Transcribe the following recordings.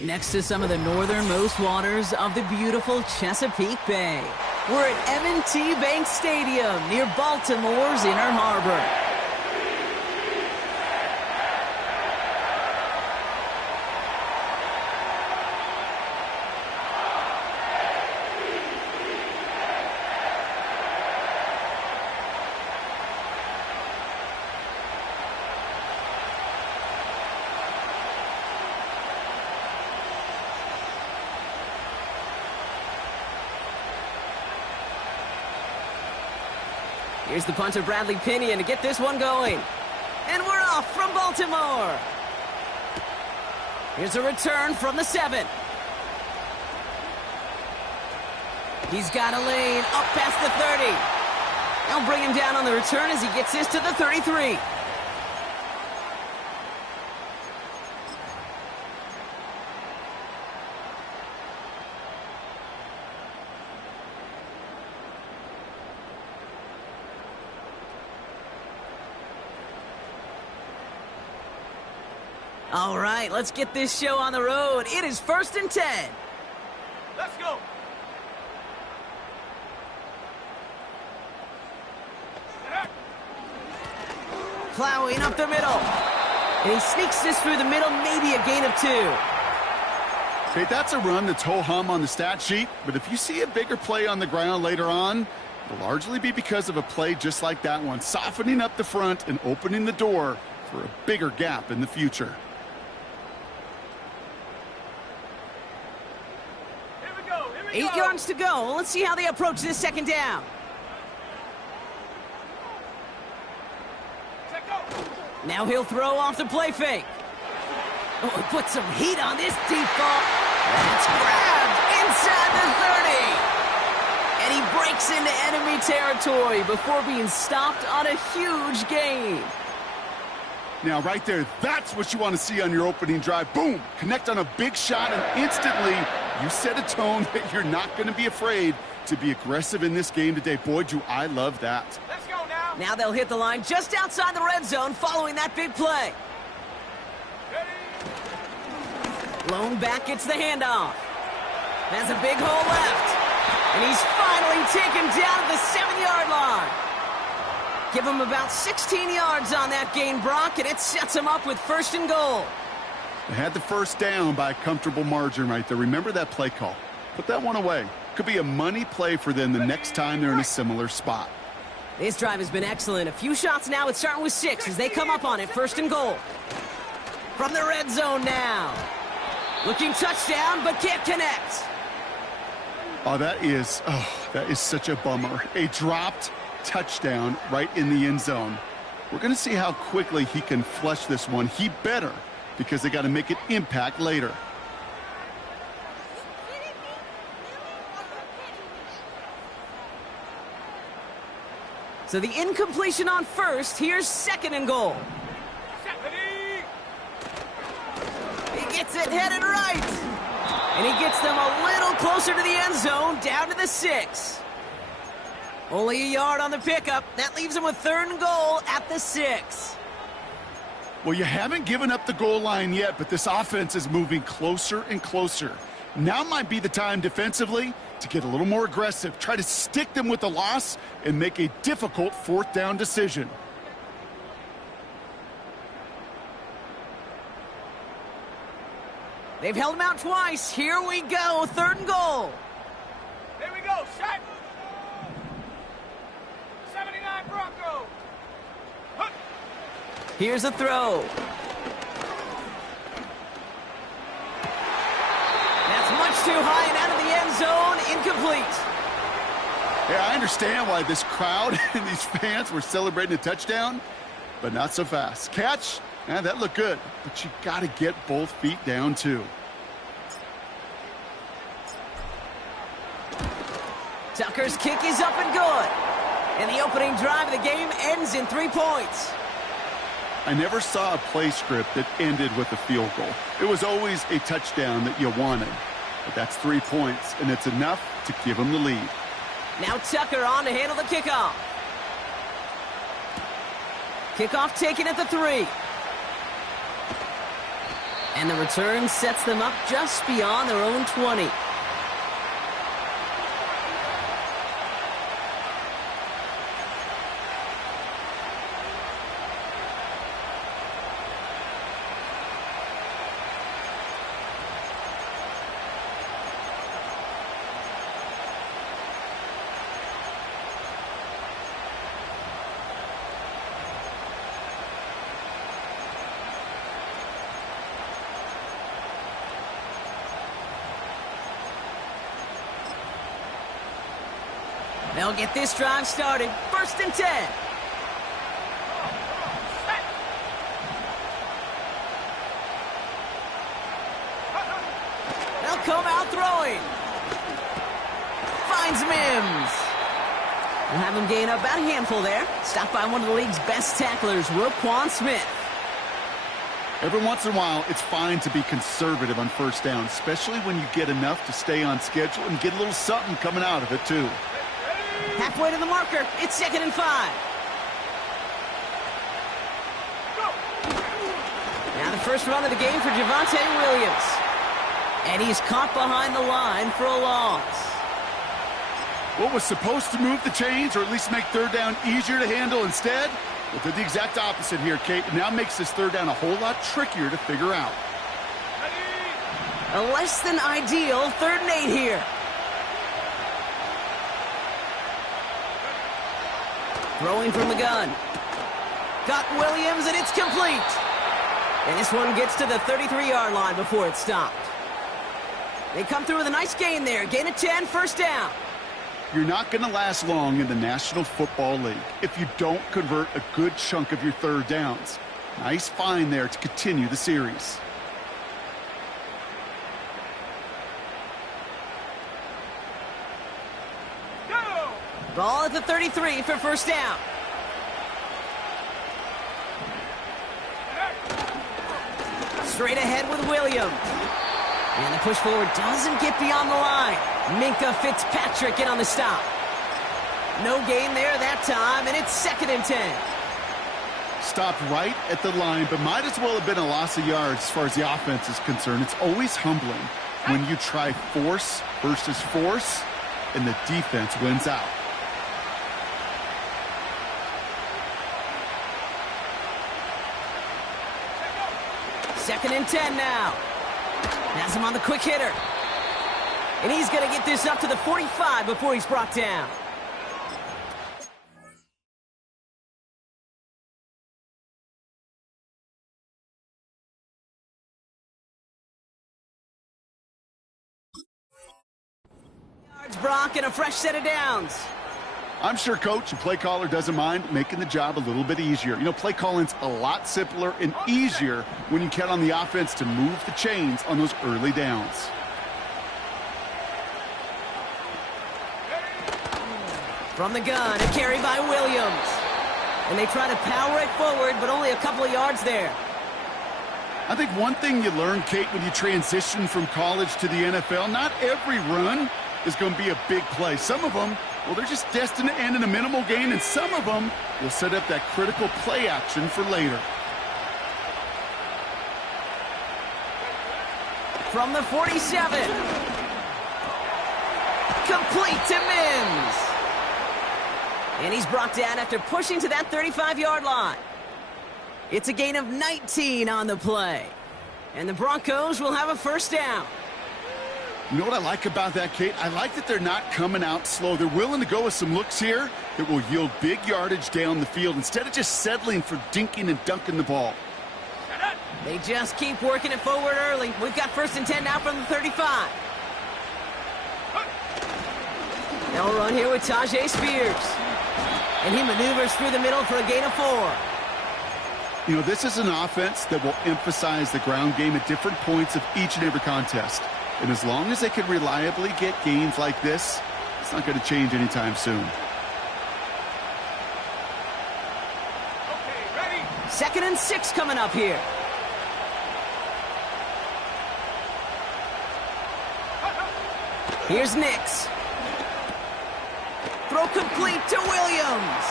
Next to some of the northernmost waters of the beautiful Chesapeake Bay, we're at M&T Bank Stadium near Baltimore's Inner Harbor. Here's the punter, Bradley Pinion, to get this one going. And we're off from Baltimore. Here's a return from the 7. He's got a lane up past the 30. They'll bring him down on the return as he gets this to the 33. All right, let's get this show on the road. It is 1st and 10. Let's go. Plowing up the middle. And he sneaks this through the middle, maybe a gain of 2. Okay, that's a run that's ho-hum on the stat sheet, but if you see a bigger play on the ground later on, it'll largely be because of a play just like that one, softening up the front and opening the door for a bigger gap in the future. 8 yards to go. Let's see how they approach this 2nd down. Now he'll throw off the play fake. Oh, he put some heat on this deep ball. It's grabbed inside the 30. And he breaks into enemy territory before being stopped on a huge gain. Now, right there, that's what you want to see on your opening drive. Boom! Connect on a big shot, and instantly you set a tone that you're not going to be afraid to be aggressive in this game today. Boy, do I love that. Let's go now. Now they'll hit the line just outside the red zone following that big play. Lone back gets the handoff. Has a big hole left. And he's finally taken down at the 7-yard line. Give him about 16 yards on that gain, Brock, and it sets him up with 1st and goal. They had the 1st down by a comfortable margin right there. Remember that play call. Put that one away. Could be a money play for them the next time they're in a similar spot. This drive has been excellent. A few shots now. It's starting with 6 as they come up on it. 1st and goal. From the red zone now. Looking touchdown, but can't connect. Oh, that is such a bummer. A dropped touchdown right in the end zone. We're going to see how quickly he can flush this one. He better, because they got to make an impact later. So the incompletion on 1st. Here's 2nd and goal. He gets it headed right. And he gets them a little closer to the end zone, down to the 6. Only a yard on the pickup. That leaves him with 3rd and goal at the 6. Well, you haven't given up the goal line yet, but this offense is moving closer and closer. Now might be the time defensively to get a little more aggressive. Try to stick them with the loss and make a difficult 4th down decision. They've held him out twice. Here we go. 3rd and goal. There we go. Shot. 79 Broncos. Here's a throw. That's much too high and out of the end zone. Incomplete. Yeah, I understand why this crowd and these fans were celebrating a touchdown, but not so fast. Catch, that looked good, but you got to get both feet down too. Tucker's kick is up and good. And the opening drive of the game ends in 3 points. I never saw a play script that ended with a field goal. It was always a touchdown that you wanted. But that's 3 points, and it's enough to give them the lead. Now Tucker on to handle the kickoff. Kickoff taken at the 3. And the return sets them up just beyond their own 20. They'll get this drive started. 1st and 10. They'll come out throwing. Finds Mims. We'll have him gain up about a handful there. Stopped by one of the league's best tacklers, Roquan Smith. Every once in a while, it's fine to be conservative on 1st down, especially when you get enough to stay on schedule and get a little something coming out of it, too. Halfway to the marker. It's 2nd and 5. Now the first run of the game for Javonte Williams. And he's caught behind the line for a loss. What was supposed to move the chains, or at least make 3rd down easier to handle instead? Well, did the exact opposite here, Kate. It now makes this 3rd down a whole lot trickier to figure out. A less than ideal 3rd and 8 here. Throwing from the gun. Got Williams, and it's complete. And this one gets to the 33-yard line before it's stopped. They come through with a nice gain there. Gain of 10, 1st down. You're not going to last long in the National Football League if you don't convert a good chunk of your 3rd downs. Nice find there to continue the series. Ball at the 33 for 1st down. Straight ahead with Williams. And the push forward doesn't get beyond the line. Minka Fitzpatrick in on the stop. No gain there that time, and it's 2nd and 10. Stopped right at the line, but might as well have been a loss of yards as far as the offense is concerned. It's always humbling when you try force versus force, and the defense wins out. 2nd and 10 now. Has him on the quick hitter. And he's going to get this up to the 45 before he's brought down. Yards, Brock, and a fresh set of downs. I'm sure coach and play caller doesn't mind making the job a little bit easier. You know, play calling's a lot simpler and easier when you count on the offense to move the chains on those early downs. From the gun, a carry by Williams. And they try to power it forward, but only a couple of yards there. I think one thing you learn, Kate, when you transition from college to the NFL, not every run is going to be a big play. Some of them, well, they're just destined to end in a minimal gain, and some of them will set up that critical play action for later. From the 47. Complete to Mims. And he's brought down after pushing to that 35-yard line. It's a gain of 19 on the play. And the Broncos will have a 1st down. You know what I like about that, Kate? I like that they're not coming out slow. They're willing to go with some looks here that will yield big yardage down the field instead of just settling for dinking and dunking the ball. They just keep working it forward early. We've got 1st and 10 now from the 35. They'll run here with Tajay Spears. And he maneuvers through the middle for a gain of 4. You know, this is an offense that will emphasize the ground game at different points of each and every contest. And as long as they can reliably get gains like this, it's not going to change anytime soon. Okay, ready? 2nd 2nd and 6 coming up here. Here's Nix. Throw complete to Williams.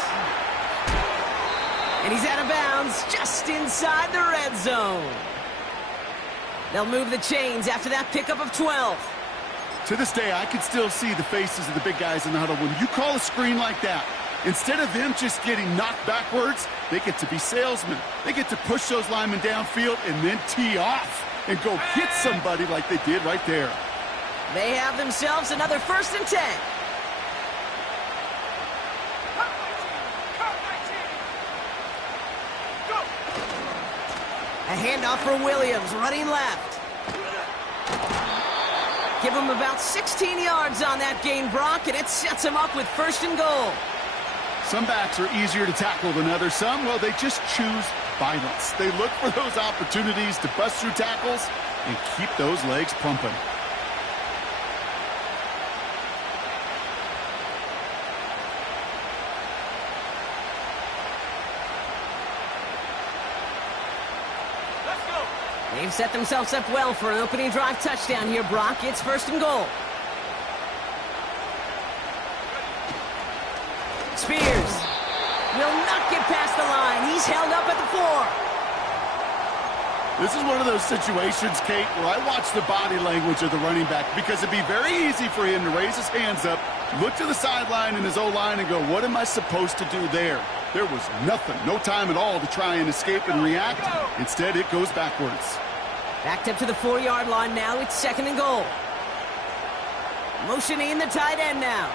And he's out of bounds just inside the red zone. They'll move the chains after that pickup of 12. To this day, I can still see the faces of the big guys in the huddle. When you call a screen like that, instead of them just getting knocked backwards, they get to be salesmen. They get to push those linemen downfield and then tee off and go hit somebody like they did right there. They have themselves another 1st and 10. A handoff for Williams, running left. Give him about 16 yards on that gain, Brock, and it sets him up with 1st and goal. Some backs are easier to tackle than others. Some, well, they just choose violence. They look for those opportunities to bust through tackles and keep those legs pumping. They've set themselves up well for an opening drive touchdown here, Brock. It's 1st and goal. Spears will not get past the line. He's held up at the 4. This is one of those situations, Kate, where I watch the body language of the running back because it'd be very easy for him to raise his hands up, look to the sideline in his O-line and go, what am I supposed to do there? There was nothing, no time at all to try and escape and react. Instead, it goes backwards. Backed up to the 4-yard line now. It's 2nd and goal. Motioning the tight end now.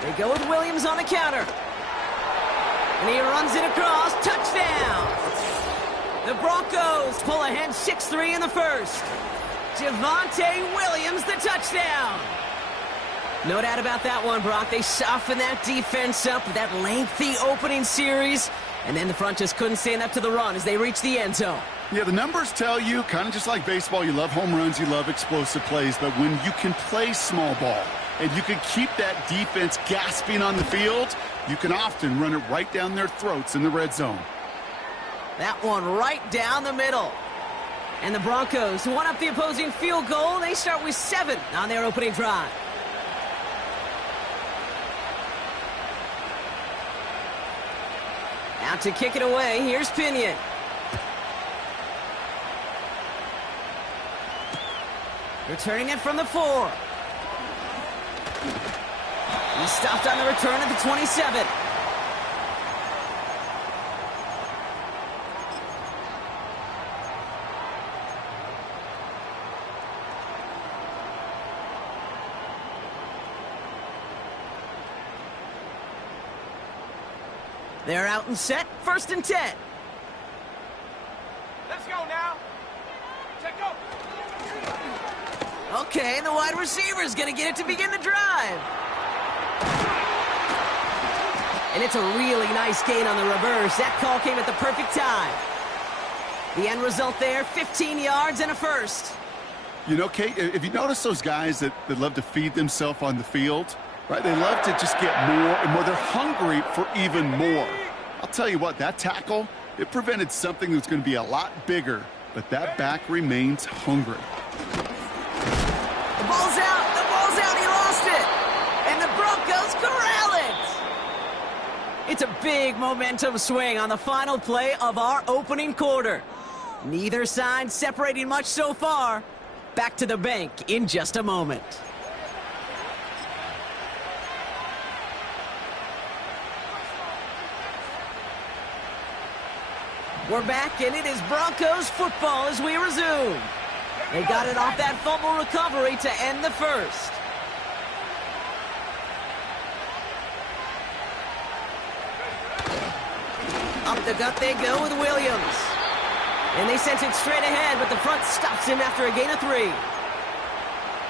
They go with Williams on the counter. And he runs it across. Touchdown! The Broncos pull ahead 6-3 in the 1st. Javonte Williams, the touchdown. No doubt about that one, Brock. They soften that defense up with that lengthy opening series. And then the front just couldn't stand up to the run as they reach the end zone. Yeah, the numbers tell you, kind of just like baseball, you love home runs, you love explosive plays. But when you can play small ball and you can keep that defense gasping on the field, you can often run it right down their throats in the red zone. That one right down the middle. And the Broncos won up the opposing field goal. They start with 7 on their opening drive. Out to kick it away, here's Pinion. Returning it from the 4. He's stopped on the return at the 27. They're out and set, 1st and 10. Let's go now. Check go. Okay, and the wide receiver's going to get it to begin the drive. And it's a really nice gain on the reverse. That call came at the perfect time. The end result there, 15 yards and a 1st. You know, Kate, if you notice those guys that love to feed themselves on the field, right? They love to just get more and more. They're hungry for even more. I'll tell you what, that tackle, it prevented something that's going to be a lot bigger, but that back remains hungry. The ball's out, he lost it. And the Broncos corral it. It's a big momentum swing on the final play of our opening quarter. Neither side separating much so far. Back to the bank in just a moment. We're back, and it is Broncos football as we resume. They got it off that fumble recovery to end the 1st. Up the gut they go with Williams. And they sent it straight ahead, but the front stops him after a gain of 3.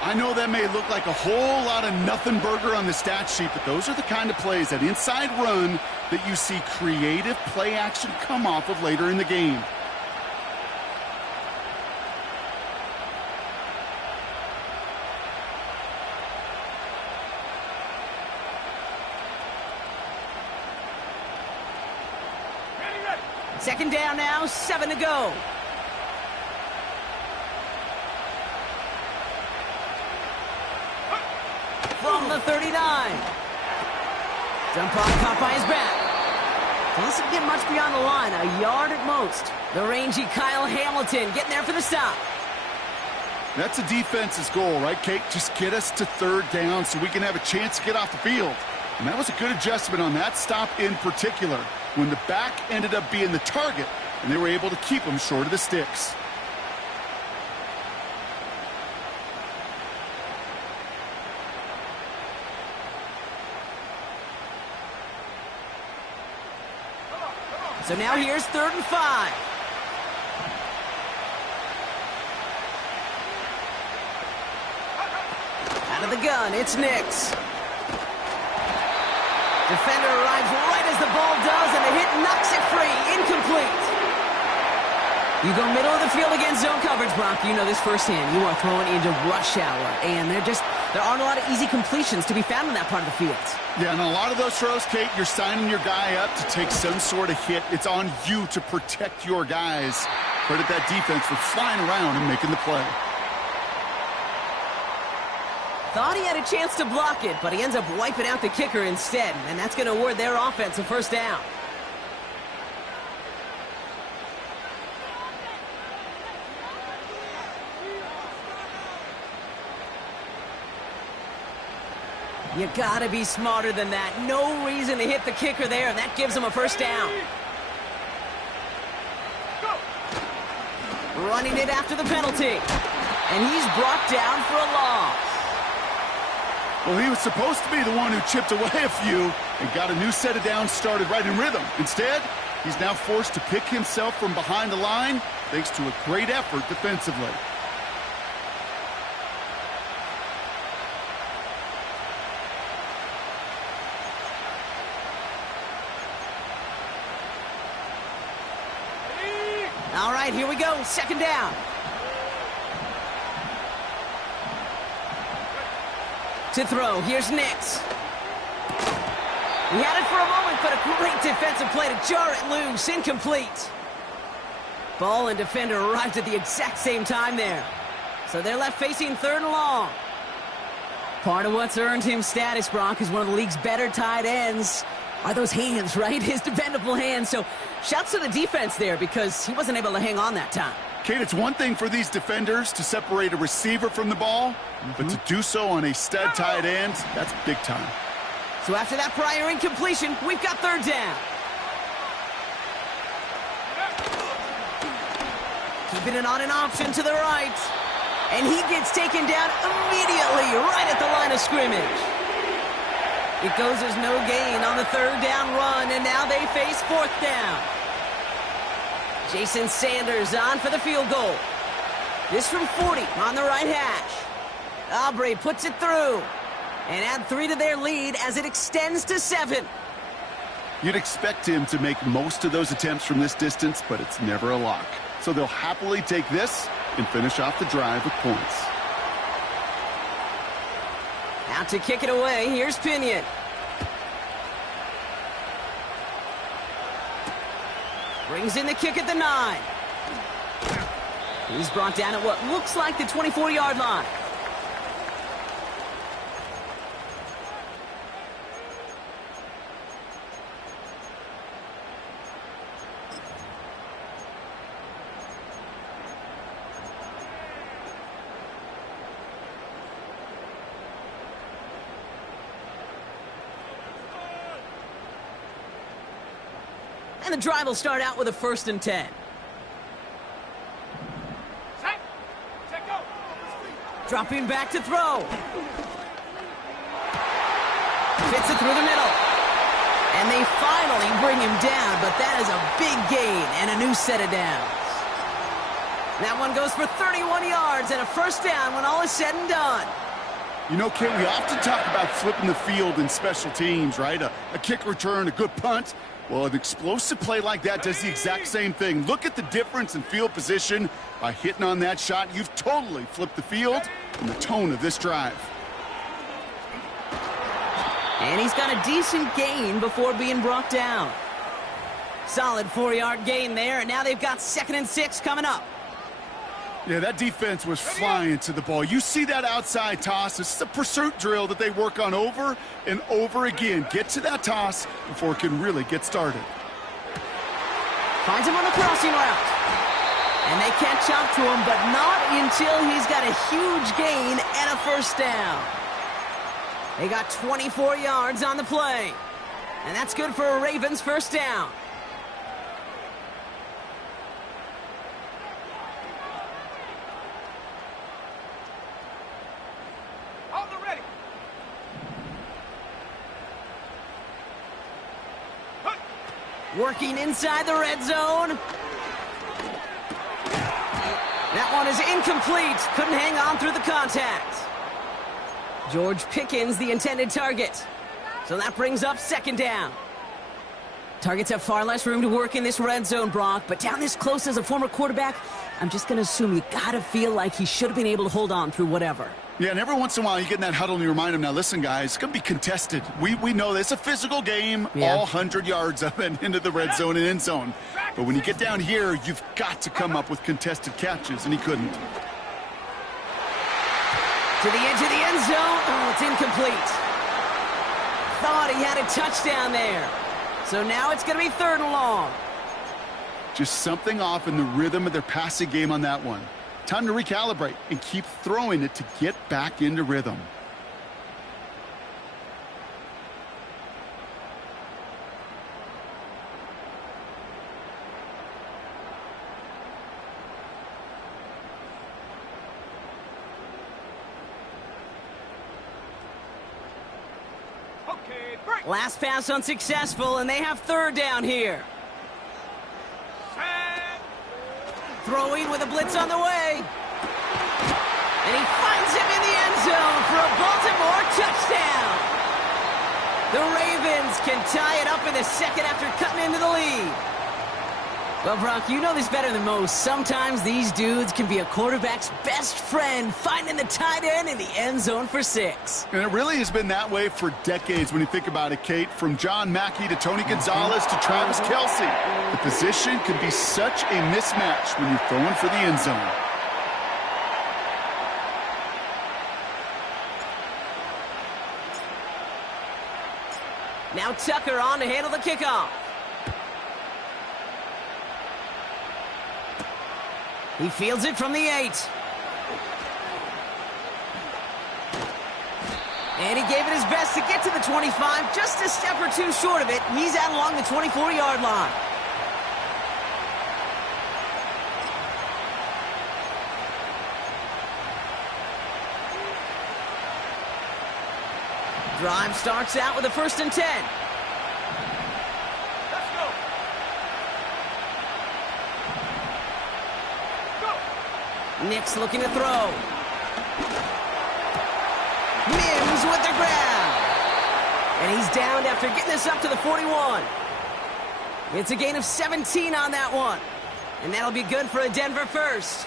I know that may look like a whole lot of nothing burger on the stat sheet, but those are the kind of plays, that inside run, that you see creative play action come off of later in the game. Ready, ready. Second down now, 7 to go. From the 39. Dump off caught by his back. Doesn't get much beyond the line, a yard at most. The rangy Kyle Hamilton getting there for the stop. That's a defense's goal, right, Kate? Just get us to third down so we can have a chance to get off the field. And that was a good adjustment on that stop in particular, when the back ended up being the target, and they were able to keep him short of the sticks. So now here's 3rd and 5. Out of the gun, it's Nix. Defender arrives right as the ball does, and the hit knocks it free. Incomplete. You go middle of the field against zone coverage, Brock. You know this firsthand. You are throwing into rush hour, and there aren't a lot of easy completions to be found in that part of the field. Yeah, and a lot of those throws, Kate, you're signing your guy up to take some sort of hit. It's on you to protect your guys. Credit that defense for flying around and making the play. Thought he had a chance to block it, but he ends up wiping out the kicker instead, and that's going to award their offense a first down. You gotta be smarter than that. No reason to hit the kicker there, and that gives him a first down. Running it after the penalty. And he's brought down for a loss. Well, he was supposed to be the one who chipped away a few and got a new set of downs started right in rhythm. Instead, he's now forced to pick himself from behind the line thanks to a great effort defensively. All right, here we go. 2nd down. To throw, here's Nix. He had it for a moment, but a great defensive play to jar it loose. Incomplete. Ball and defender arrived at the exact same time there. So they're left facing 3rd and long. Part of what's earned him status, Brock, is one of the league's better tight ends. Are those hands, right? His dependable hands. So shouts to the defense there because he wasn't able to hang on that time. Kate, it's one thing for these defenders to separate a receiver from the ball, but to do so on a stud tight end, that's big time. So after that prior incompletion, we've got 3rd down. Keeping it on an option to the right. And he gets taken down immediately right at the line of scrimmage. It goes as no gain on the 3rd down run, and now they face 4th down. Jason Sanders on for the field goal. This from 40 on the right hash. Aubrey puts it through and add 3 to their lead as it extends to 7. You'd expect him to make most of those attempts from this distance, but it's never a lock. So they'll happily take this and finish off the drive with points. Out to kick it away, here's Pinion. Brings in the kick at the 9. He's brought down at what looks like the 24-yard line. And the drive will start out with a 1st and 10. Dropping back to throw. Fits it through the middle. And they finally bring him down, but that is a big gain and a new set of downs. That one goes for 31 yards and a first down when all is said and done. You know, Kate, we often talk about flipping the field in special teams, right? A kick return, a good punt. Well, an explosive play like that does the exact same thing. Look at the difference in field position. By hitting on that shot, you've totally flipped the field and the tone of this drive. And he's got a decent gain before being brought down. Solid 4-yard gain there, and now they've got 2nd and 6 coming up. Yeah, that defense was flying to the ball. You see that outside toss. This is a pursuit drill that they work on over and over again. Get to that toss before it can really get started. Finds him on the crossing route. And they catch up to him, but not until he's got a huge gain and a first down. They got 24 yards on the play. And that's good for a Ravens first down. On the ready. Working inside the red zone. That one is incomplete. Couldn't hang on through the contact. George Pickens, the intended target. So that brings up 2nd down. Targets have far less room to work in this red zone, Brock, but down this close as a former quarterback, I'm just going to assume you got to feel like he should have been able to hold on through whatever. Yeah, and every once in a while you get in that huddle and you remind them, now listen, guys, it's going to be contested. We know this. It's a physical game, all 100 yards of it into the red zone and end zone. But when you get down here, you've got to come up with contested catches, and he couldn't. To the edge of the end zone. Oh, it's incomplete. Thought he had a touchdown there. So now it's going to be 3rd and long. Just something off in the rhythm of their passing game on that one. Time to recalibrate and keep throwing it to get back into rhythm. Okay, break. Last pass unsuccessful, and they have 3rd down here. Throwing with a blitz on the way. And he finds him in the end zone for a Baltimore touchdown. The Ravens can tie it up in the 2nd after cutting into the lead. Well, Brock, you know this better than most. Sometimes these dudes can be a quarterback's best friend, finding the tight end in the end zone for 6. And it really has been that way for decades when you think about it, Kate. From John Mackey to Tony Gonzalez to Travis Kelce. The position can be such a mismatch when you're throwing for the end zone. Now Tucker on to handle the kickoff. He fields it from the 8. And he gave it his best to get to the 25, just a step or two short of it. He's out along the 24-yard line. Drive starts out with a 1st and 10. Let's go. Nick's looking to throw. Mims with the grab. And he's downed after getting this up to the 41. It's a gain of 17 on that one. And that'll be good for a Denver first.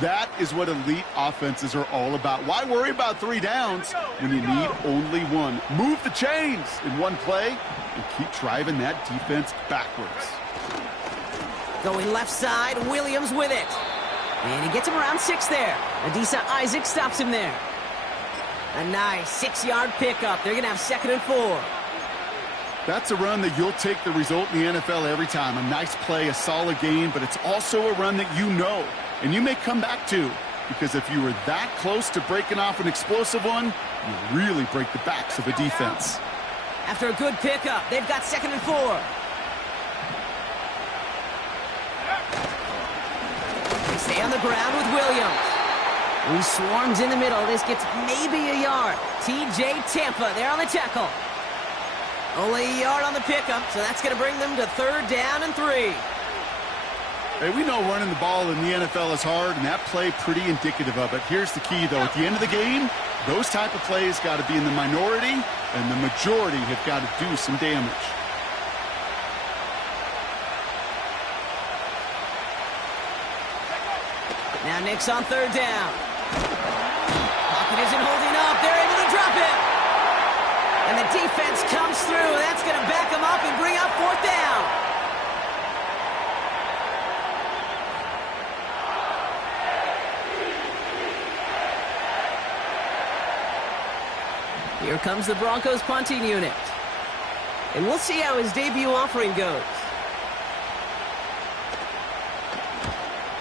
That is what elite offenses are all about. Why worry about 3 downs when you need only 1? Move the chains in one play and keep driving that defense backwards. Going left side, Williams with it. And he gets him around 6 there. Adisa Isaac stops him there. A nice 6-yard pickup. They're going to have 2nd and 4. That's a run that you'll take the result in the NFL every time. A nice play, a solid game, but it's also a run that you know and you may come back to, because if you were that close to breaking off an explosive one, you really break the backs of a defense. After a good pickup, they've got 2nd and 4. They stay on the ground with Williams, who swarms in the middle. This gets maybe a yard. TJ Tampa there on the tackle. Only a yard on the pickup, so that's going to bring them to 3rd down and 3. Hey, we know running the ball in the NFL is hard, and that play pretty indicative of it. Here's the key, though. At the end of the game, those type of plays got to be in the minority, and the majority have got to do some damage. Now Nick's on 3rd down. Pocket isn't holding up. They're able to drop it. And the defense comes through. That's going to back them up and bring up fourth down. Here comes the Broncos punting unit. And we'll see how his debut offering goes.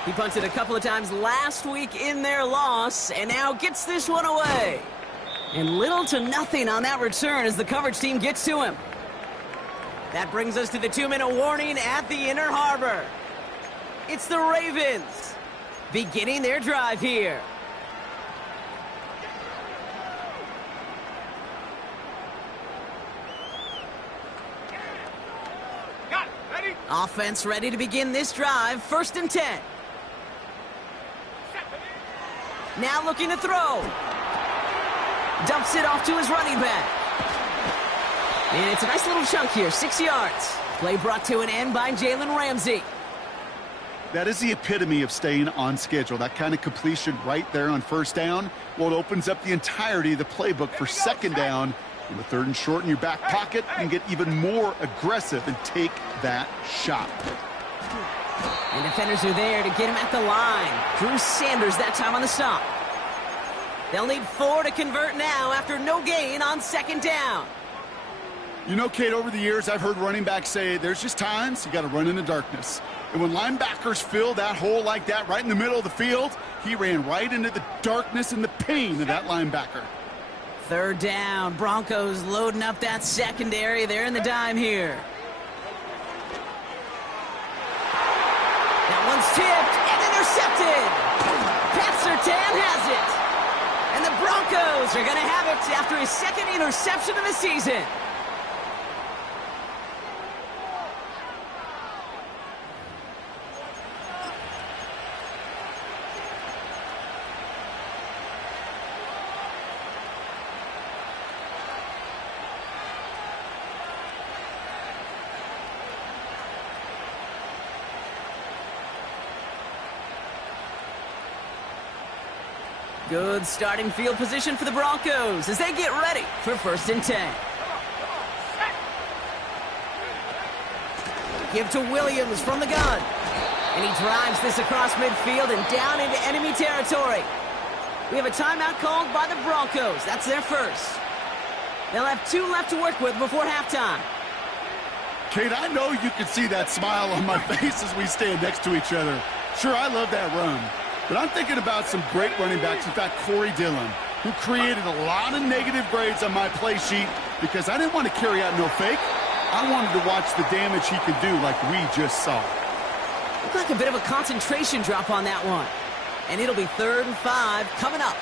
He punted a couple of times last week in their loss, and now gets this one away. And little to nothing on that return as the coverage team gets to him. That brings us to the 2-minute warning at the Inner Harbor. It's the Ravens beginning their drive here. Offense ready to begin this drive. 1st and 10. Now looking to throw. Dumps it off to his running back. And it's a nice little chunk here. 6 yards. Play brought to an end by Jalen Ramsey. That is the epitome of staying on schedule. That kind of completion right there on 1st down. Well, it opens up the entirety of the playbook for 2nd down. On the 3rd and short in your back pocket, you can get even more aggressive and take that shot. And defenders are there to get him at the line. Drew Sanders that time on the stop. They'll need 4 to convert now after no gain on 2nd down. You know, Kate, over the years, I've heard running backs say there's just times you got to run in the darkness. And when linebackers fill that hole like that right in the middle of the field, he ran right into the darkness and the pain of that linebacker. 3rd down. Broncos loading up that secondary. They're in the dime here. That one's tipped and intercepted. Pat Surtain has it. And the Broncos are going to have it after his 2nd interception of the season. Good starting field position for the Broncos as they get ready for 1st and 10. Give to Williams from the gun. And he drives this across midfield and down into enemy territory. We have a timeout called by the Broncos. That's their first. They'll have 2 left to work with before halftime. Kate, I know you can see that smile on my face as we stand next to each other. Sure, I love that run. But I'm thinking about some great running backs. In fact, Corey Dillon, who created a lot of negative grades on my play sheet because I didn't want to carry out no fake. I wanted to watch the damage he could do like we just saw. Looked like a bit of a concentration drop on that one. And it'll be 3rd and 5 coming up.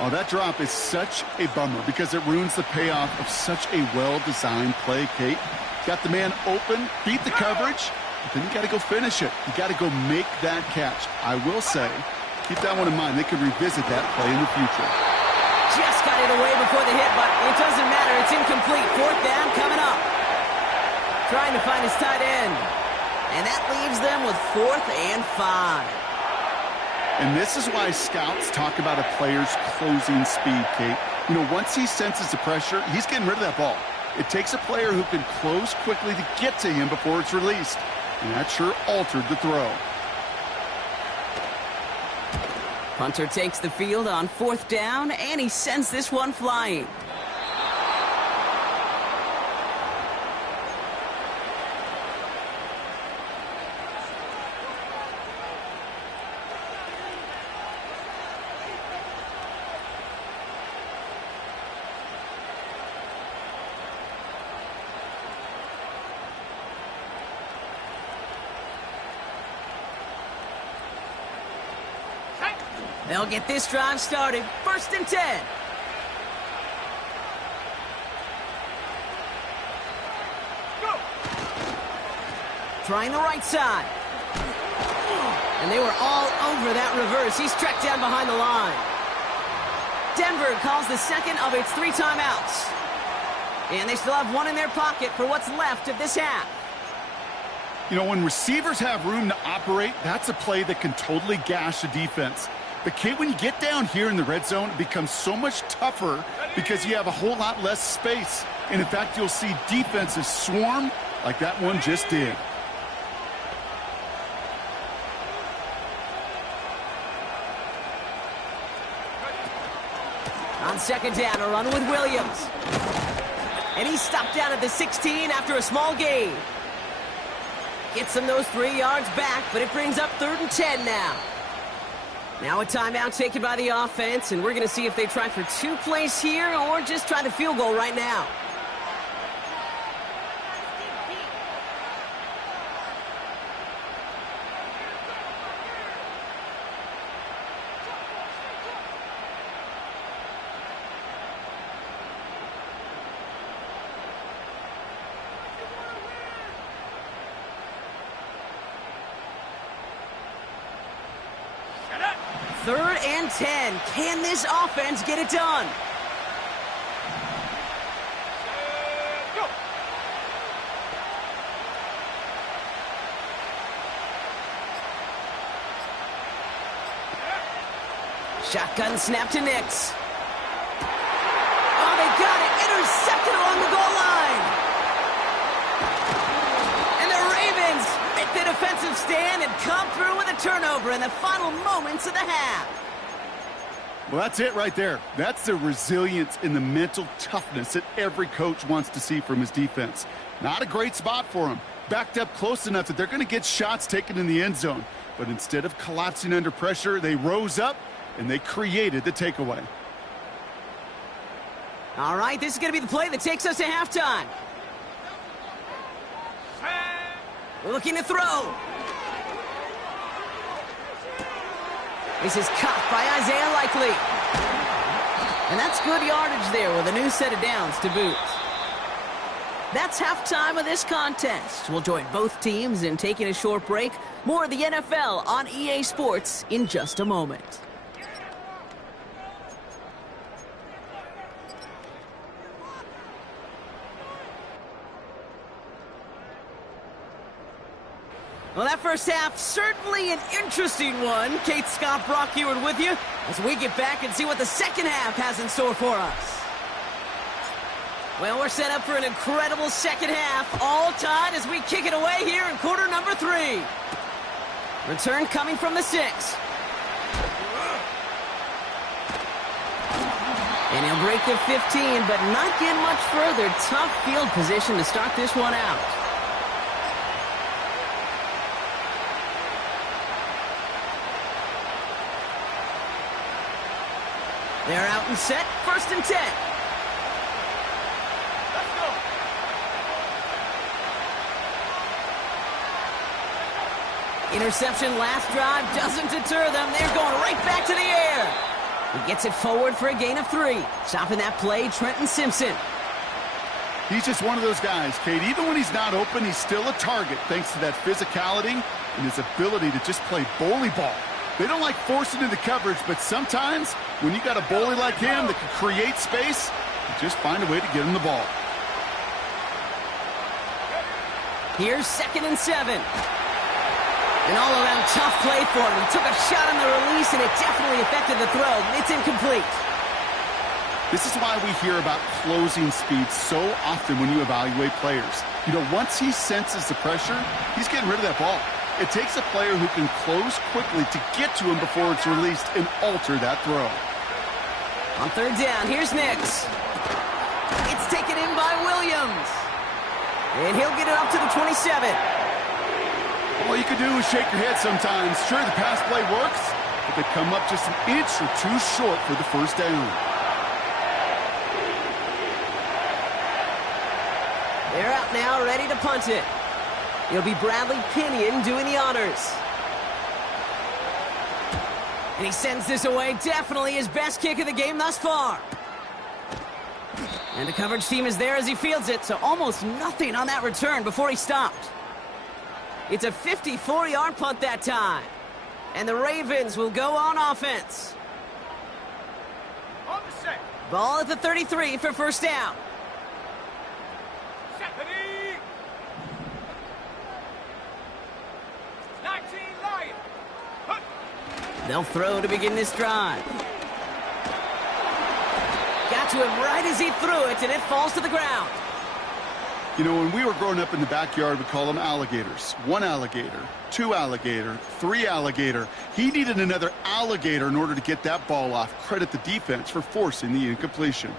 Oh, that drop is such a bummer because it ruins the payoff of such a well-designed play, Kate. Got the man open, beat the coverage, but then you got to go finish it. You got to go make that catch. I will say, keep that one in mind. They could revisit that play in the future. Just got it away before the hit, but it doesn't matter. It's incomplete. 4th down coming up. Trying to find his tight end. And that leaves them with 4th and 5. And this is why scouts talk about a player's closing speed, Kate. You know, once he senses the pressure, he's getting rid of that ball. It takes a player who can close quickly to get to him before it's released. And that sure altered the throw. Punter takes the field on 4th down, and he sends this one flying. They'll get this drive started. 1st and 10. Go. Trying the right side. And they were all over that reverse. He's tracked down behind the line. Denver calls the second of its 3 timeouts. And they still have 1 in their pocket for what's left of this half. You know, when receivers have room to operate, that's a play that can totally gash a defense. But Kate, when you get down here in the red zone, it becomes so much tougher because you have a whole lot less space. And in fact, you'll see defenses swarm like that one just did. On second down, a run with Williams. And he's stopped down at the 16 after a small gain. Gets them those 3 yards back, but it brings up 3rd and 10 now. Now a timeout taken by the offense, and we're going to see if they try for 2 plays here or just try the field goal right now. Third and 10. Can this offense get it done? Go. Shotgun snap to Nix. Oh, they got it. Intercepted along the goal line. And the Ravens make the defensive stand and come through with a turnover in the final moments of the half. Well, that's it right there. That's the resilience and the mental toughness that every coach wants to see from his defense. Not a great spot for him. Backed up close enough that they're going to get shots taken in the end zone. But instead of collapsing under pressure, they rose up and they created the takeaway. All right, this is going to be the play that takes us to halftime. Looking to throw. This is caught by Isaiah Likely. And that's good yardage there with a new set of downs to boot. That's halftime of this contest. We'll join both teams in taking a short break. More of the NFL on EA Sports in just a moment. Well, that first half, certainly an interesting one. Kate, Scott, Brock Ewart with you as we get back and see what the second half has in store for us. Well, we're set up for an incredible second half, all tied as we kick it away here in quarter number 3. Return coming from the 6. And he'll break the 15, but not get much further. Tough field position to start this one out. They're out and set, 1st and 10. Let's go. Interception last drive doesn't deter them. They're going right back to the air. He gets it forward for a gain of 3. Stopping that play, Trenton Simpson. He's just one of those guys, Kate. Even when he's not open, he's still a target thanks to that physicality and his ability to just play bully ball. They don't like forcing into coverage, but sometimes when you got a bully like him that can create space, you just find a way to get him the ball. Here's 2nd and 7. An all-around tough play for him. He took a shot on the release, and it definitely affected the throw. It's incomplete. This is why we hear about closing speed so often when you evaluate players. You know, once he senses the pressure, he's getting rid of that ball. It takes a player who can close quickly to get to him before it's released and alter that throw. On 3rd down, here's Nix. It's taken in by Williams. And he'll get it up to the 27. All you can do is shake your head sometimes. Sure, the pass play works, but they come up just an inch or 2 short for the 1st down. They're out now, ready to punt it. It'll be Bradley Pinion doing the honors. And he sends this away. Definitely his best kick of the game thus far. And the coverage team is there as he fields it, so almost nothing on that return before he stopped. It's a 54-yard punt that time. And the Ravens will go on offense. On the set. Ball at the 33 for 1st down. Set. Ready. 19 Lion. Hunt. They'll throw to begin this drive. Got to him right as he threw it, and it falls to the ground. You know, when we were growing up in the backyard, we call them alligators. 1 alligator, 2 alligator, 3 alligator. He needed another alligator in order to get that ball off. Credit the defense for forcing the incompletion.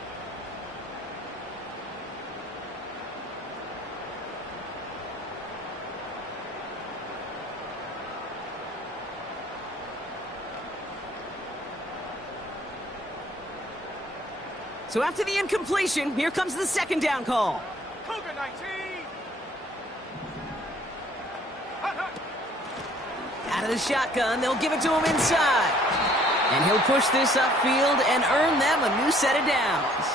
So after the incompletion, here comes the second down call. Cougar 19. Out of the shotgun, they'll give it to him inside. And he'll push this upfield and earn them a new set of downs.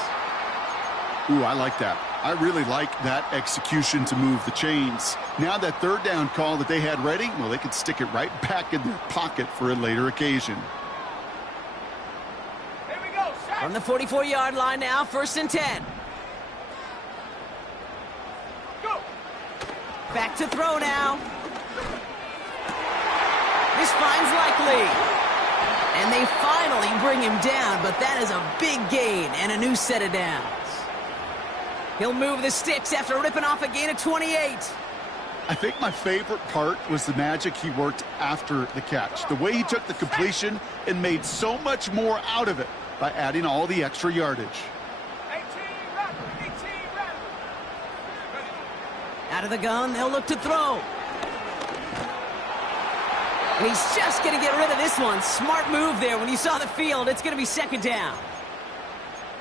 Ooh, I like that. I really like that execution to move the chains. Now that third down call that they had ready, well, they could stick it right back in their pocket for a later occasion. Here we go. Set. From the 44-yard line now, 1st and 10. Go. Back to throw now. This finds Likely. And they finally bring him down, but that is a big gain and a new set of downs. He'll move the sticks after ripping off a gain of 28. I think my favorite part was the magic he worked after the catch. The way he took the completion and made so much more out of it by adding all the extra yardage. 18 Rattler. 18 Rattler. Out of the gun, they'll look to throw. And he's just going to get rid of this one. Smart move there. When you saw the field, it's going to be 2nd down.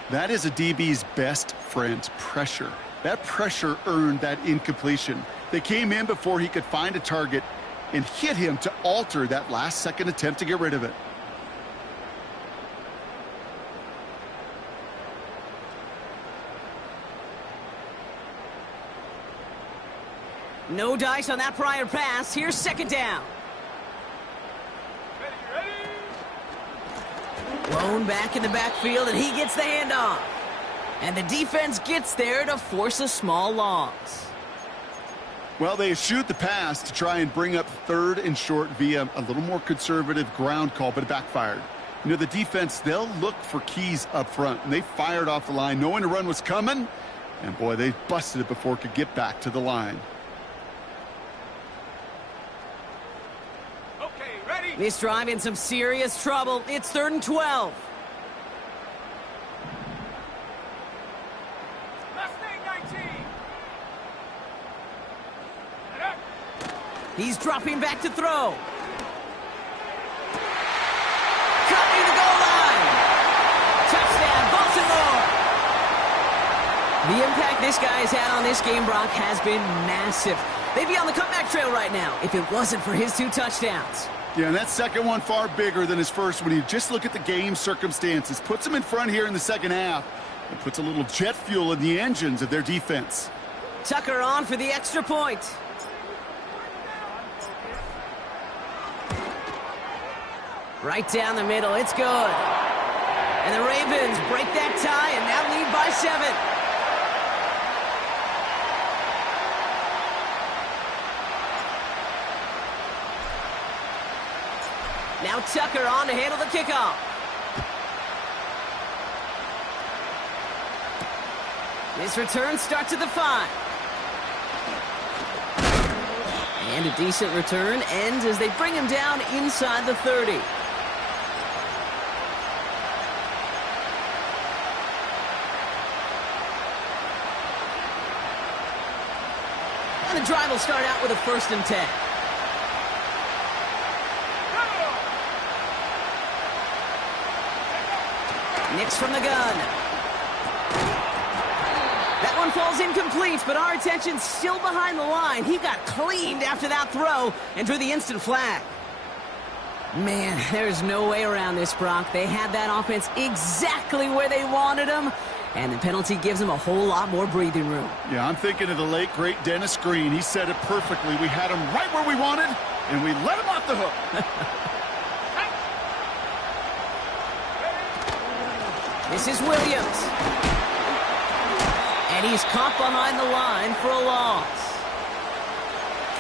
That is a DB's best friend, pressure. That pressure earned that incompletion. They came in before he could find a target and hit him to alter that last-second attempt to get rid of it. No dice on that prior pass. Here's 2nd down. Ready. Blown back in the backfield, and he gets the handoff. And the defense gets there to force a small loss. Well, they eschewed the pass to try and bring up 3rd and short via a little more conservative ground call, but it backfired. You know, the defense, they'll look for keys up front, and they fired off the line knowing a run was coming, and boy, they busted it before it could get back to the line. Okay, ready. This drive in some serious trouble. It's 3rd and 12. Mustang 19. He's dropping back to throw. Cutting the goal line. Touchdown, Baltimore. The impact this guy has had on this game, Brock, has been massive. They'd be on the comeback trail right now if it wasn't for his 2 touchdowns. Yeah, and that second one far bigger than his first when you just look at the game circumstances. Puts them in front here in the second half and puts a little jet fuel in the engines of their defense. Tucker on for the extra point. Right down the middle, it's good. And the Ravens break that tie and now lead by 7. Now Tucker on to handle the kickoff. This return starts at the 5. And a decent return ends as they bring him down inside the 30. And the drive will start out with a 1st and 10. Nix from the gun. That one falls incomplete, but our attention's still behind the line. He got cleaned after that throw and drew the instant flag. Man, there's no way around this, Brock. They had that offense exactly where they wanted them, and the penalty gives them a whole lot more breathing room. Yeah, I'm thinking of the late, great Dennis Green. He said it perfectly. We had him right where we wanted, and we let him off the hook. This is Williams. And he's caught behind the line for a loss.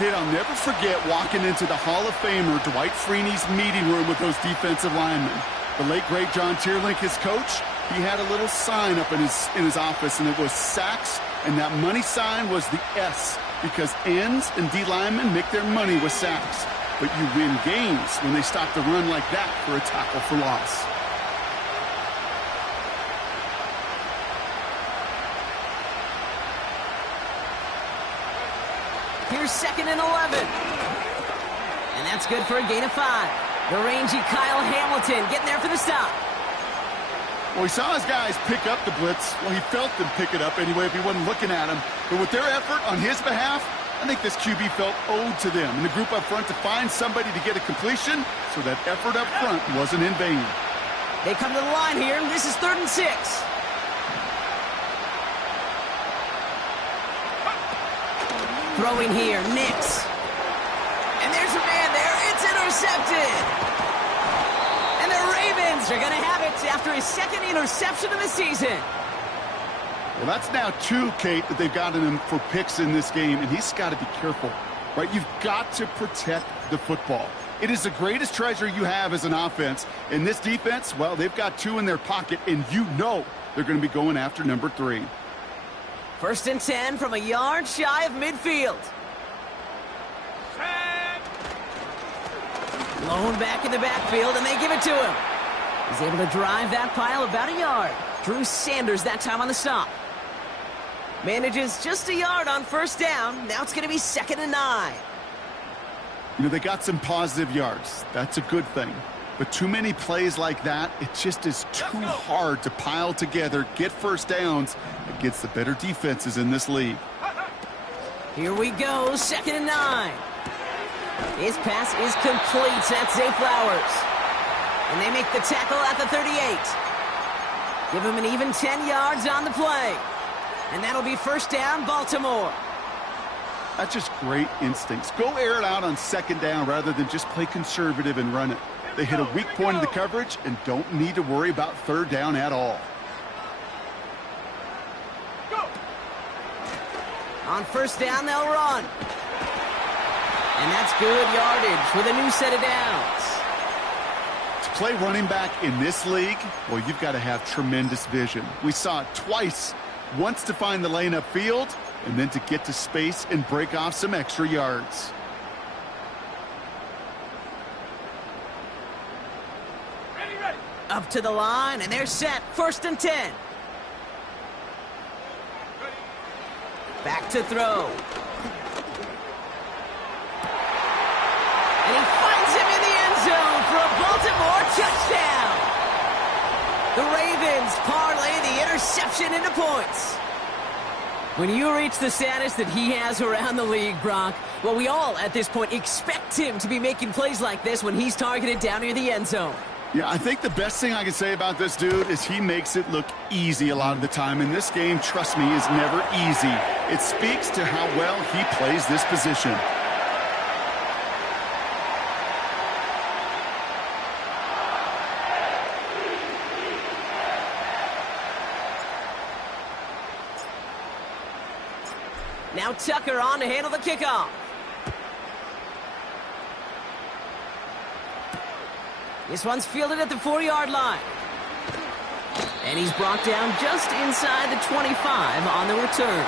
Kid, I'll never forget walking into the Hall of Famer Dwight Freeney's meeting room with those defensive linemen. The late, great John Tierlink, his coach, he had a little sign up in his office, and it was sacks, and that money sign was the S, because ends and D linemen make their money with sacks. But you win games when they stop the run like that for a tackle for loss. Here's 2nd and 11. And that's good for a gain of 5. The rangy Kyle Hamilton getting there for the stop. Well, he saw his guys pick up the blitz. Well, he felt them pick it up anyway if he wasn't looking at him. But with their effort on his behalf, I think this QB felt owed to them and the group up front to find somebody to get a completion, so that effort up front wasn't in vain. They come to the line here, and this is 3rd and 6. Throwing here, Nix. And there's a man there. It's intercepted. And the Ravens are going to have it after his 2nd interception of the season. Well, that's now 2, Kate, that they've gotten him for picks in this game, and he's got to be careful, right? You've got to protect the football. It is the greatest treasure you have as an offense. And this defense, well, they've got 2 in their pocket, and you know they're going to be going after number 3. 1st and 10 from a yard shy of midfield. Blown back in the backfield, and they give it to him. He's able to drive that pile about a yard. Drew Sanders that time on the stop. Manages just a yard on 1st down. Now it's going to be 2nd and 9. You know, they got some positive yards. That's a good thing. But too many plays like that, it just is too hard to pile together, get 1st downs against the better defenses in this league. Here we go, 2nd and 9. His pass is complete. That's Zay Flowers. And they make the tackle at the 38. Give him an even 10 yards on the play. And that'll be 1st down, Baltimore. That's just great instincts. Go air it out on 2nd down rather than just play conservative and run it. They hit a weak point in the coverage and don't need to worry about 3rd down at all. On 1st down, they'll run. And that's good yardage with a new set of downs. To play running back in this league, well, you've got to have tremendous vision. We saw it twice. Once to find the lane upfield, and then to get to space and break off some extra yards. Ready. Up to the line, and they're set. 1st and 10. Back to throw. And he finds him in the end zone for a Baltimore touchdown. The Ravens parlay the interception into points. When you reach the status that he has around the league, Brock, well, we all at this point expect him to be making plays like this when he's targeted down near the end zone. Yeah, I think the best thing I can say about this dude is he makes it look easy a lot of the time. And this game, trust me, is never easy. It speaks to how well he plays this position. Now Tucker on to handle the kickoff. This one's fielded at the 4-yard line. And he's brought down just inside the 25 on the return.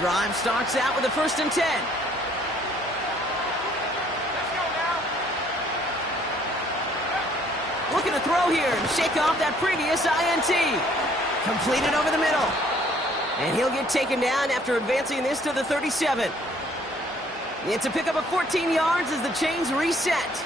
Drive starts out with a 1st and 10. Looking to throw here and shake off that previous INT. Completed over the middle. And he'll get taken down after advancing this to the 37. It's a pickup of 14 yards as the chains reset.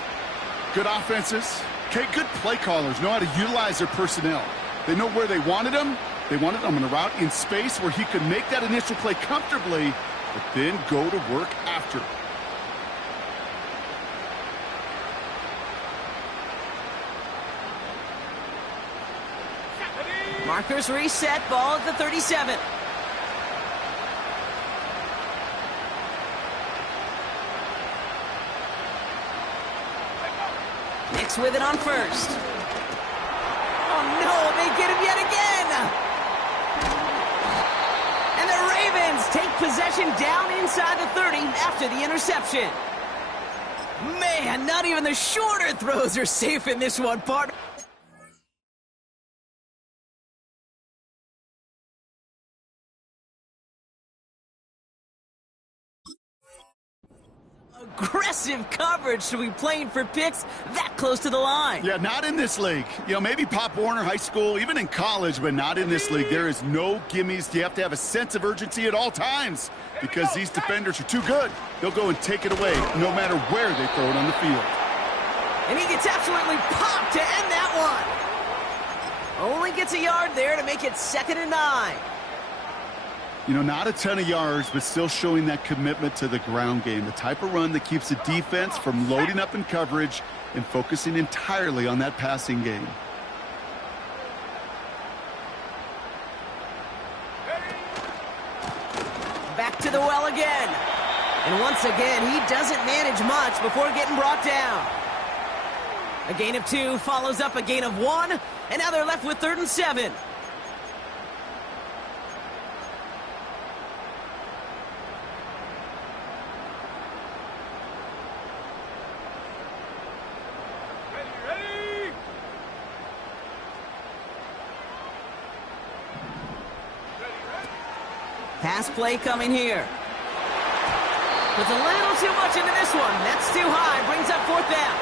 Good offenses. Okay, good play callers know how to utilize their personnel. They know where they wanted him. They wanted him on a route in space where he could make that initial play comfortably, but then go to work after. Markers reset, ball at the 37. Nix with it on 1st. Oh no, they get him yet again. possession down inside the 30 after the interception. Man, not even the shorter throws are safe in this one, partner. Aggressive coverage to be playing for picks that close to the line. Yeah, not in this league. You know, maybe Pop Warner, high school, even in college, but not in this league. There is no gimmies. You have to have a sense of urgency at all times because these defenders are too good. They'll go and take it away no matter where they throw it on the field. And he gets absolutely popped to end that one. Only gets a yard there to make it 2nd and 9. You know, not a ton of yards, but still showing that commitment to the ground game. The type of run that keeps the defense from loading up in coverage and focusing entirely on that passing game. Back to the well again. And once again, he doesn't manage much before getting brought down. A gain of 2 follows up a gain of 1, and now they're left with 3rd and 7. Pass play coming here. Puts a little too much into this one. That's too high. Brings up 4th down.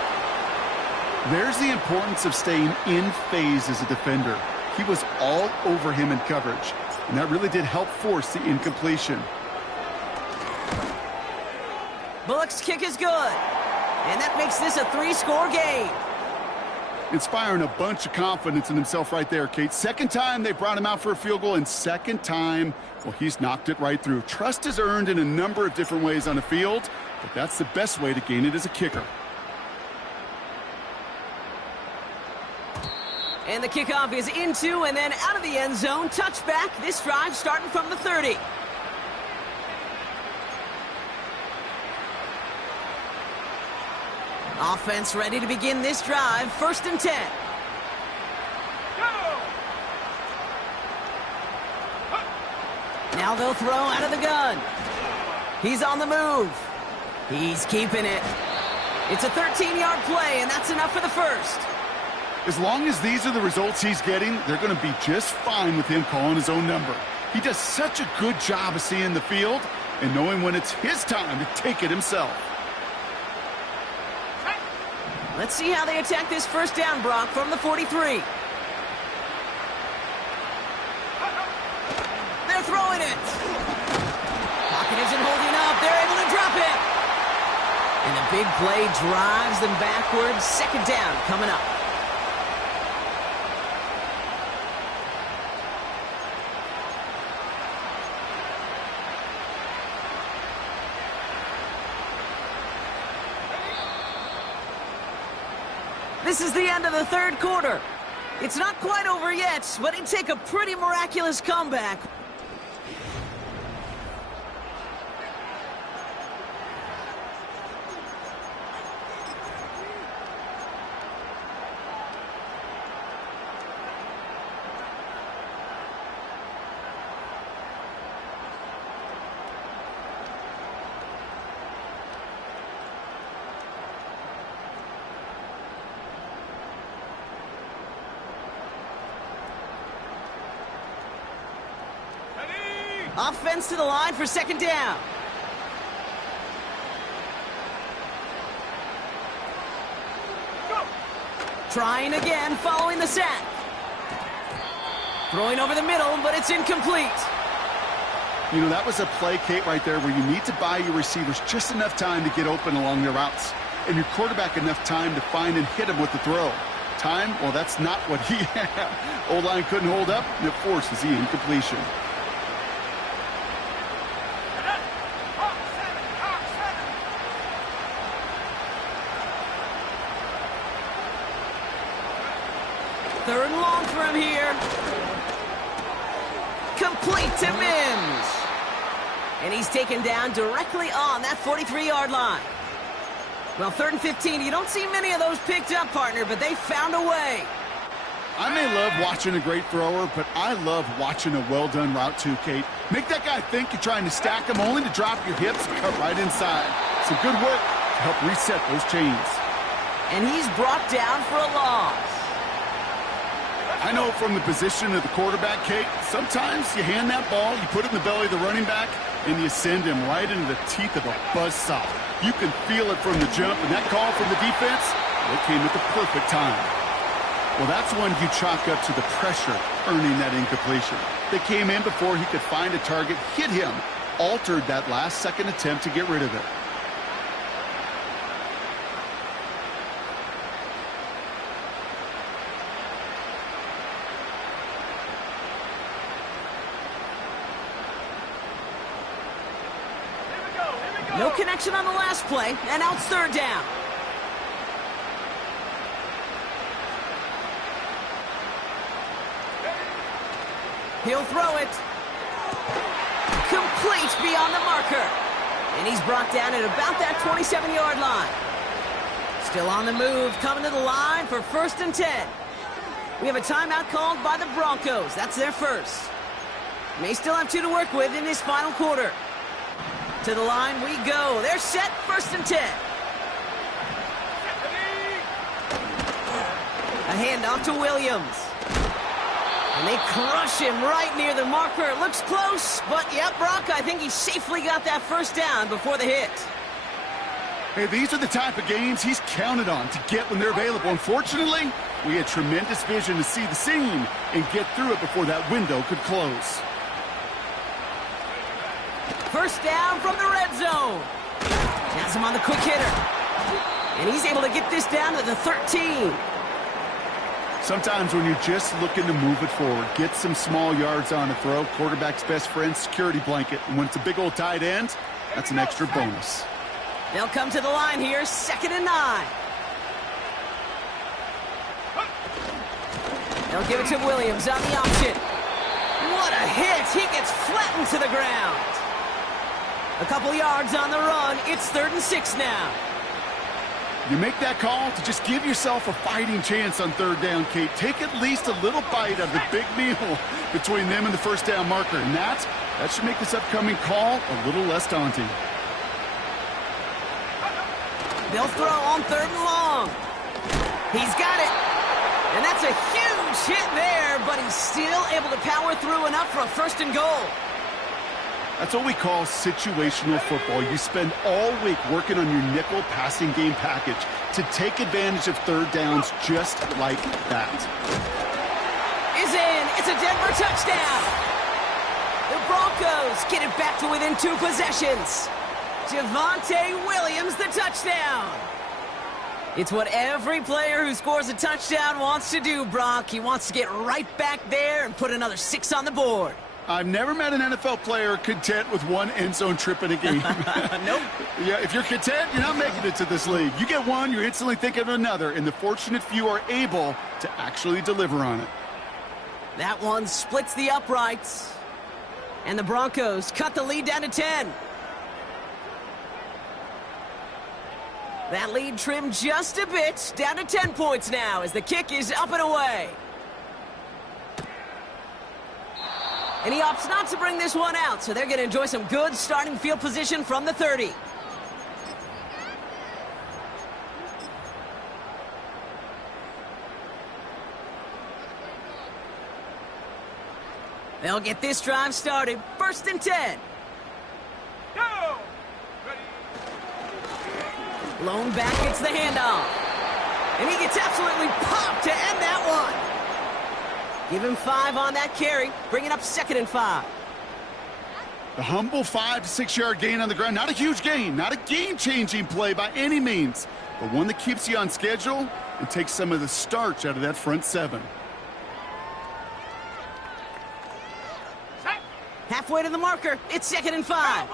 There's the importance of staying in phase as a defender. He was all over him in coverage, and that really did help force the incompletion. Bullock's kick is good. And that makes this a 3-score game. Inspiring a bunch of confidence in himself right there, Kate. 2nd time they brought him out for a field goal, and 2nd time, well, he's knocked it right through. Trust is earned in a number of different ways on the field, but that's the best way to gain it as a kicker. And the kickoff is into and then out of the end zone. Touchback. This drive starting from the 30. Offense ready to begin this drive. 1st and 10. Now they'll throw out of the gun. He's on the move. He's keeping it. It's a 13-yard play, and that's enough for the 1st. As long as these are the results he's getting, they're going to be just fine with him calling his own number. He does such a good job of seeing the field and knowing when it's his time to take it himself. Let's see how they attack this 1st down, Brock, from the 43. They're throwing it. Pocket isn't holding up. They're able to drop it. And the big play drives them backwards. 2nd down coming up. This is the end of the 3rd quarter. It's not quite over yet, but it'd take a pretty miraculous comeback. Offense to the line for 2nd down. Go. Trying again following the sack. Throwing over the middle, but it's incomplete. You know, that was a play, Kate, right there where you need to buy your receivers just enough time to get open along their routes, and your quarterback enough time to find and hit him with the throw. Time, well, that's not what he had. O-line couldn't hold up, and it forces the incompletion. Third and long for him here. Complete to Mims. And he's taken down directly on that 43-yard line. Well, 3rd and 15, you don't see many of those picked up, partner, but they found a way. I may love watching a great thrower, but I love watching a well-done route too, Kate. Make that guy think you're trying to stack him only to drop your hips and cut right inside. Some good work to help reset those chains. And he's brought down for a loss. I know from the position of the quarterback, Kate, sometimes you hand that ball, you put it in the belly of the running back, and you send him right into the teeth of a buzzsaw. You can feel it from the jump, and that call from the defense, it came at the perfect time. Well, that's when you chalk up to the pressure earning that incompletion. They came in before he could find a target, hit him, altered that last-second attempt to get rid of it. No connection on the last play, and now it's third down. He'll throw it. Complete beyond the marker. And he's brought down at about that 27-yard line. Still on the move, coming to the line for 1st and 10. We have a timeout called by the Broncos. That's their first. May still have 2 to work with in this final quarter. To the line we go. They're set, 1st and 10. A handoff to Williams. And they crush him right near the marker. It looks close, but yep, Brock, I think he safely got that first down before the hit. Hey, these are the type of games he's counted on to get when they're available. Unfortunately, we had tremendous vision to see the seam and get through it before that window could close. First down from the red zone. Has him on the quick hitter. And he's able to get this down to the 13. Sometimes when you're just looking to move it forward, get some small yards on a throw, quarterback's best friend, security blanket. And when it's a big old tight end, that's an extra bonus. They'll come to the line here, 2nd and 9. They'll give it to Williams on the option. What a hit! He gets flattened to the ground. A couple yards on the run. It's 3rd and 6 now. You make that call to just give yourself a fighting chance on 3rd down, Kate. Take at least a little bite of the big meal between them and the first down marker. And that should make this upcoming call a little less daunting. They'll throw on 3rd and long. He's got it. And that's a huge hit there, but he's still able to power through enough for a 1st and goal. That's what we call situational football. You spend all week working on your nickel passing game package to take advantage of 3rd downs just like that. Is in. It's a Denver touchdown. The Broncos get it back to within 2 possessions. Javonte Williams, the touchdown. It's what every player who scores a touchdown wants to do, Brock. He wants to get right back there and put another 6 on the board. I've never met an NFL player content with one end zone trip in a game. Nope. Yeah, if you're content, you're not making it to this league. You get one, you're instantly thinking of another, and the fortunate few are able to actually deliver on it. That one splits the uprights. And the Broncos cut the lead down to 10. That lead trimmed just a bit, down to 10 points now as the kick is up and away. And he opts not to bring this one out, so they're going to enjoy some good starting field position from the 30. They'll get this drive started. 1st and 10. Go! Blown back gets the handoff. And he gets absolutely popped to end that one. Give him 5 on that carry. Bring it up 2nd and 5. The humble 5 to 6 yard gain on the ground. Not a huge gain. Not a game-changing play by any means. But one that keeps you on schedule and takes some of the starch out of that front 7. Halfway to the marker. It's 2nd and 5.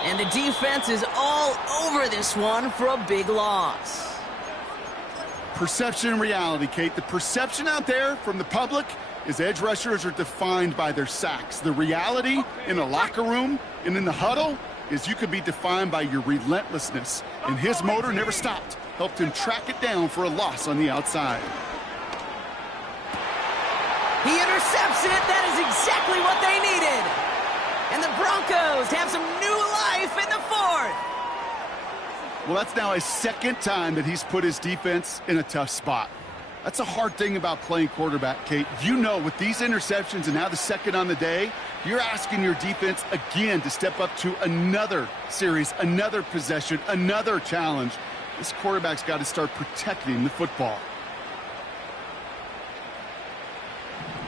And the defense is all over this one for a big loss. Perception and reality, Kate. The perception out there from the public is edge rushers are defined by their sacks. The reality in the locker room and in the huddle is you could be defined by your relentlessness and his motor never stopped. Helped him track it down for a loss on the outside. He intercepts it. That is exactly what they needed. And the Broncos have some new life in the fourth. Well, that's now his second time that he's put his defense in a tough spot. That's a hard thing about playing quarterback, Kate. You know, with these interceptions and now the second on the day, you're asking your defense again to step up to another series, another possession, another challenge. This quarterback's got to start protecting the football.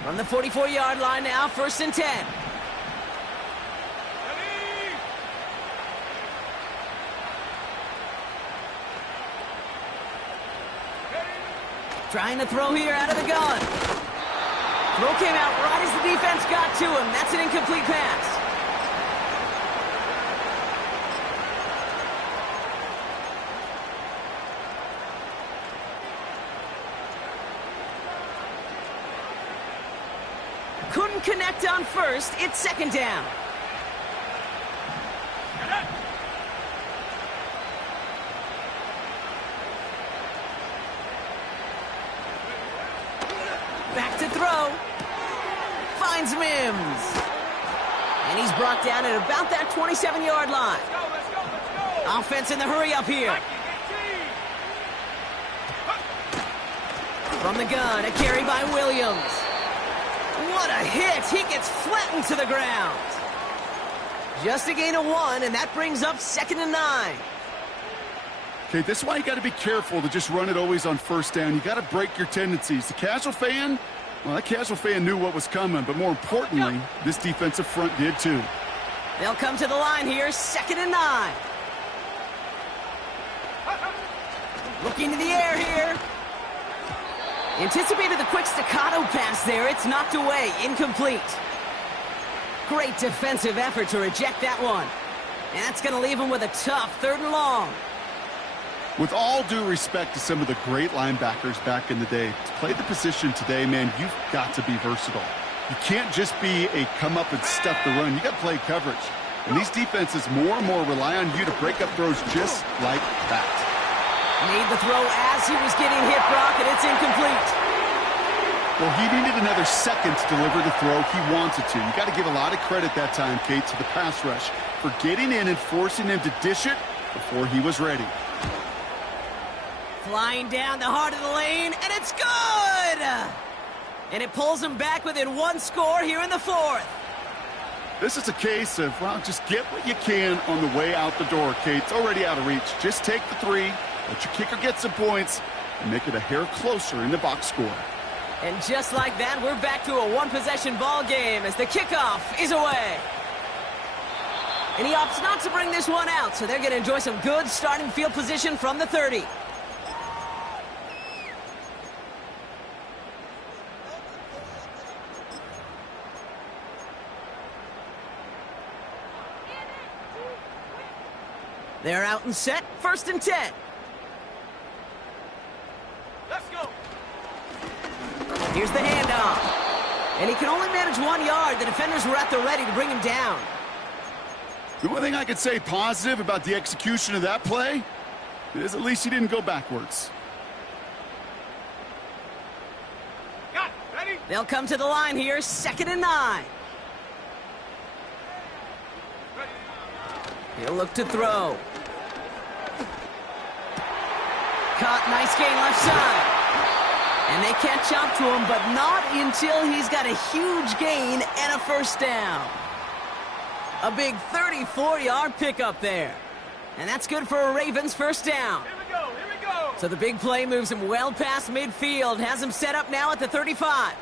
From the 44-yard line now, 1st and 10. Trying to throw here out of the gun. Throw came out right as the defense got to him. That's an incomplete pass. Couldn't connect on 1st. It's 2nd down. Back to throw. Finds Mims. And he's brought down at about that 27-yard line. Let's go. Offense in the hurry up here. From the gun, a carry by Williams. What a hit! He gets flattened to the ground. Just a gain of 1, and that brings up 2nd and 9. Okay, this is why you got to be careful to just run it always on 1st down. You got to break your tendencies. The casual fan, well, that casual fan knew what was coming, but more importantly, this defensive front did too. They'll come to the line here, 2nd and 9. Looking to the air here. Anticipated the quick staccato pass there. It's knocked away, incomplete. Great defensive effort to reject that one. And that's going to leave him with a tough 3rd and long. With all due respect to some of the great linebackers back in the day, to play the position today, man, you've got to be versatile. You can't just be a come up and stuff the run. You got to play coverage. And these defenses more and more rely on you to break up throws just like that. Made the throw as he was getting hit, Brock, and it's incomplete. Well, he needed another second to deliver the throw he wanted to. You got to give a lot of credit that time, Kate, to the pass rush for getting in and forcing him to dish it before he was ready. Flying down the heart of the lane, and it's good! And it pulls him back within 1 score here in the 4th. This is a case of, well, just get what you can on the way out the door, Kate. It's already out of reach. Just take the 3, let your kicker get some points, and make it a hair closer in the box score. And just like that, we're back to a 1-possession ball game as the kickoff is away. And he opts not to bring this one out, so they're going to enjoy some good starting field position from the 30. They're out and set, 1st and 10. Let's go. Here's the handoff. And he can only manage 1 yard. The defenders were at the ready to bring him down. The one thing I could say positive about the execution of that play is at least he didn't go backwards. Got it. Ready? They'll come to the line here, 2nd and 9. He'll look to throw. Caught, nice gain left side. And they catch up to him, but not until he's got a huge gain and a 1st down. A big 34-yard pickup there. And that's good for a Ravens 1st down. Here we go. Here we go. So the big play moves him well past midfield, has him set up now at the 35.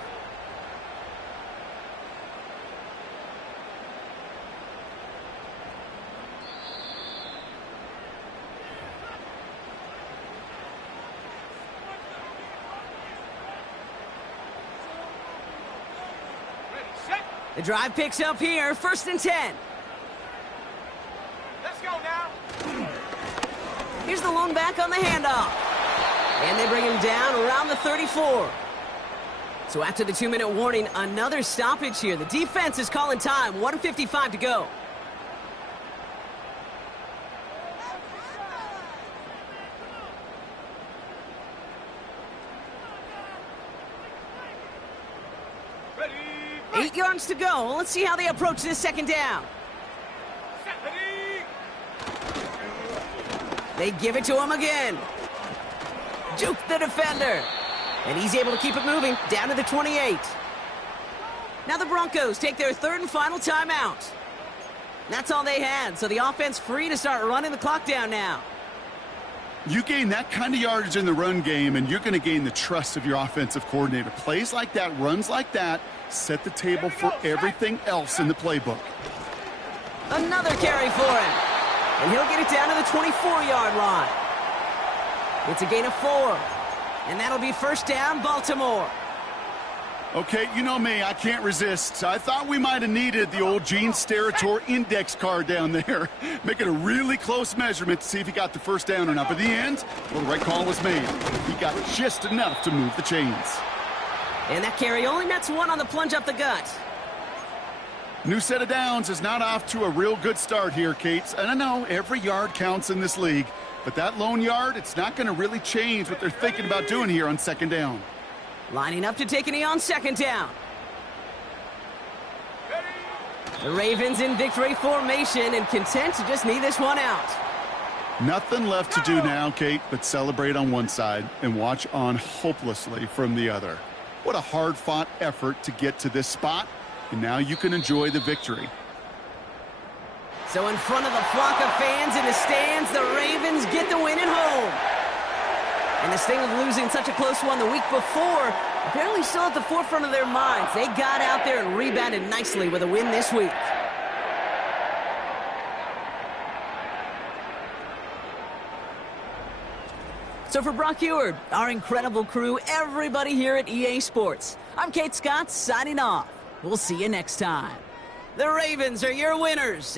Ready, set. The drive picks up here, 1st and 10. Let's go now. Here's the lone back on the handoff. And they bring him down around the 34. So after the 2-minute warning, another stoppage here. The defense is calling time, 1:55 to go. Ready, 8 yards to go. Let's see how they approach this second down. set, ready. They give it to him again. Juke the defender. And he's able to keep it moving down to the 28. Now the Broncos take their third and final timeout. That's all they had, so the offense free to start running the clock down now. You gain that kind of yardage in the run game, and you're going to gain the trust of your offensive coordinator. Plays like that, runs like that, set the table for everything else in the playbook. Another carry for him. And he'll get it down to the 24-yard line. It's a gain of 4. And that'll be first down, Baltimore. Okay, you know me, I can't resist. I thought we might have needed the old Gene Steratore index card down there. Making a really close measurement to see if he got the first down or not. But in the end, well, the right call was made. He got just enough to move the chains. And that carry only nets 1 on the plunge up the gut. New set of downs is not off to a real good start here, Kate. And I know every yard counts in this league. But that lone yard, it's not going to really change what they're thinking about doing here on second down. Lining up to take a knee on second down. The Ravens in victory formation and content to just knee this one out. Nothing left to do now, Kate, but celebrate on one side and watch on hopelessly from the other. What a hard-fought effort to get to this spot, and now you can enjoy the victory. So in front of the flock of fans in the stands, the Ravens get the win at home. And the sting of losing such a close one the week before, apparently still at the forefront of their minds. They got out there and rebounded nicely with a win this week. So for Brock Eward, our incredible crew, everybody here at EA Sports, I'm Kate Scott signing off. We'll see you next time. The Ravens are your winners.